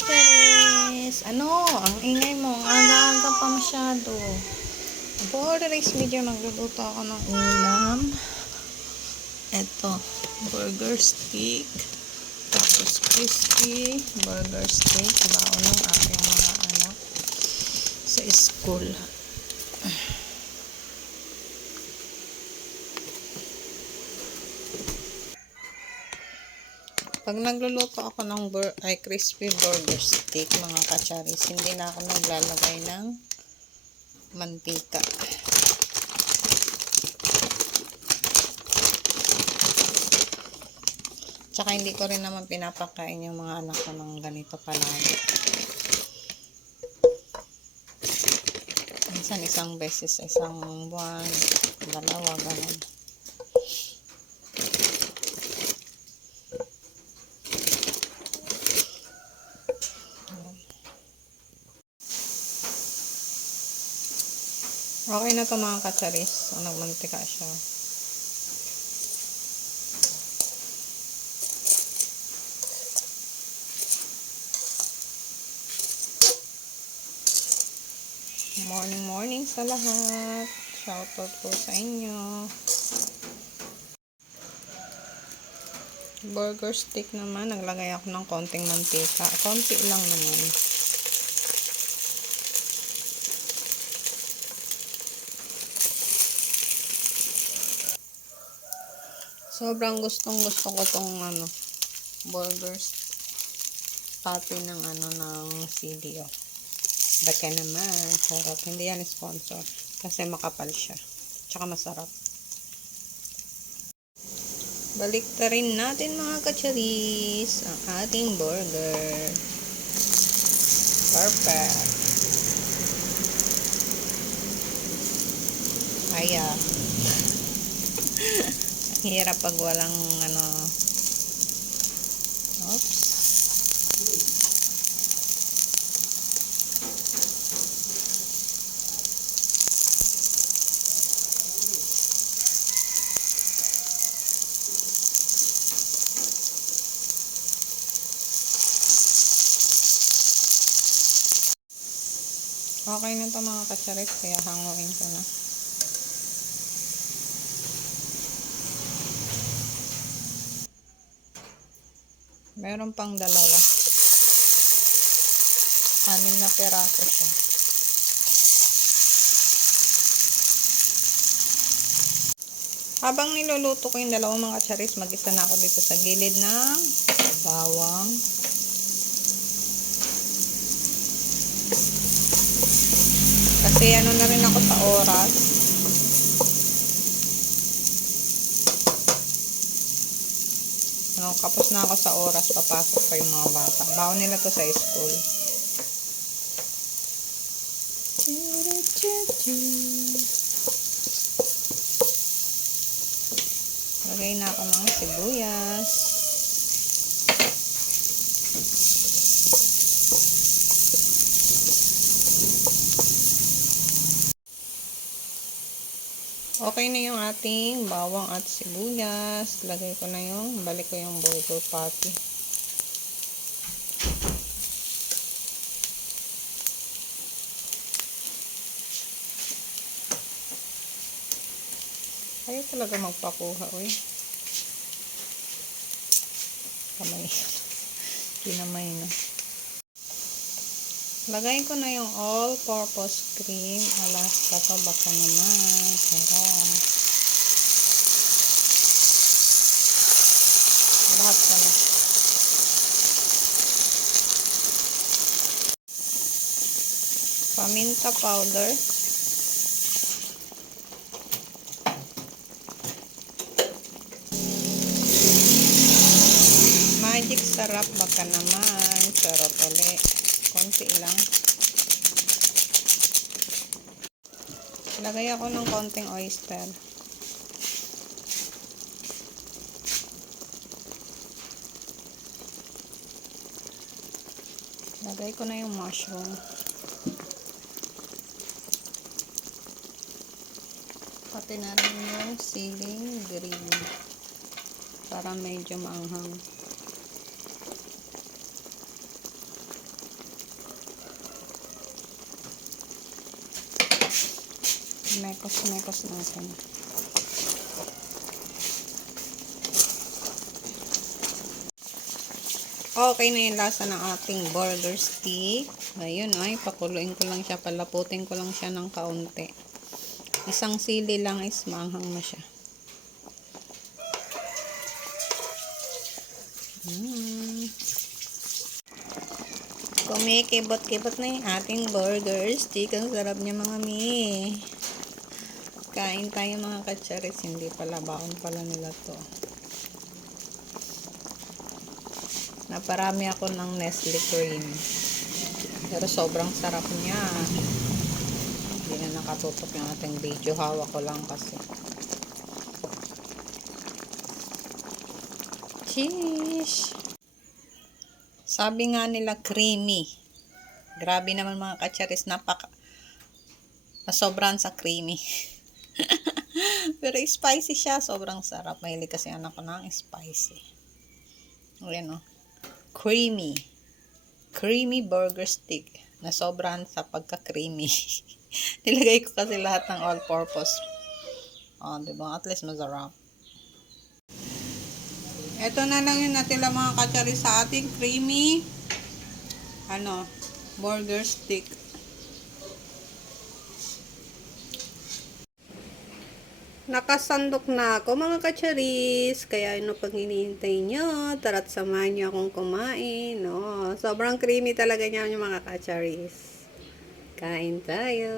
ka-Charis! Ano? Ang ingay mo. Ang aga-aga pa masyado. For today's video, magluluto ako ng ulam. Ito, burger stick. Tapos crispy burger stick. Baon ng aking mga anak sa school. Pag nagluluto ako ng crispy burger stick, mga ka-Charis, hindi na ako naglalagay ng mantika. Tsaka hindi ko rin naman pinapakain yung mga anak ko ng ganito palagi. Minsan isang beses, isang buwan, dalawa, ganun. Okay na ito mga ka-Charis. So, nagmantika siya. Morning sa lahat. Shoutout po sa inyo. Burger stick naman. Naglagay ako ng konting mantika. Konti lang naman. Sobrang gustong-gusto ko tong burger patty ng ng CDO. Baka naman, sarap. Hindi yan sponsor kasi makapal siya. Tsaka masarap. Balik na rin natin mga ka-Charis ang ating burger. Perfect. Aya. Hirap pag walang oops. Okay na ito mga ka-Charis, kaya hanguin ko na. Meron pang dalawa. 6 na peraso siya. Habang niluluto ko yung dalawang mga ka-Charis, mag-isa na ako dito sa gilid ng bawang. Kasi na rin ako sa oras. Kapos na ako sa oras, papasok pa yung mga bata. Baon nila to sa school. Lagay na ako ng sibuyas. Okay na yung ating bawang at sibuyas. Lagay ko na balik ko yung burger patty. Ayaw talaga magpakuha, uy. Kamay. Kinamay na. Lagay ko na yung all-purpose cream. Alaska to, baka naman. Sarap. Lahat pala. Paminta powder. Magic sarap, baka naman. Sarap ulit. Konti lang. Lagay ako ng konting oyster. Lagay ko na yung mushroom. Pati na rin yung siling green. Para medyo maanghang. Mekos-mekos natin. Okay na yung lasa ng ating burger stick. Ayun, ay, pakuluin ko lang siya, palaputin ko lang siya ng kaunti. Isang sili lang is maanghang na siya. Kumikibot-kibot na yung ating burger stick. Ang sarap niya mga mi. Kain tayo mga katsaris. Hindi pala, baon pala nila to. Naparami ako ng Nestle cream. Pero sobrang sarap niya. Hindi na nakatutok yung ating video. Hawak ko lang kasi. Cheese! Sabi nga nila creamy. Grabe naman mga katsaris. Nasobrahan sa creamy. Pero spicy siya. Sobrang sarap. Mahilig kasi anak ko ng spicy. Ayan o. Creamy. Creamy burger stick. Nasobrahan sa pagka-creamy. Nilagay ko kasi lahat ng all-purpose. Diba? At least masarap. Ito na lang yung natila mga katsari sa ating creamy burger stick. Nakasandok na ako mga katsaris. Kaya ano pang hinihintay nyo? Tara't samahan nyo akong kumain. No? Sobrang creamy talaga niya yung mga katsaris. Kain tayo.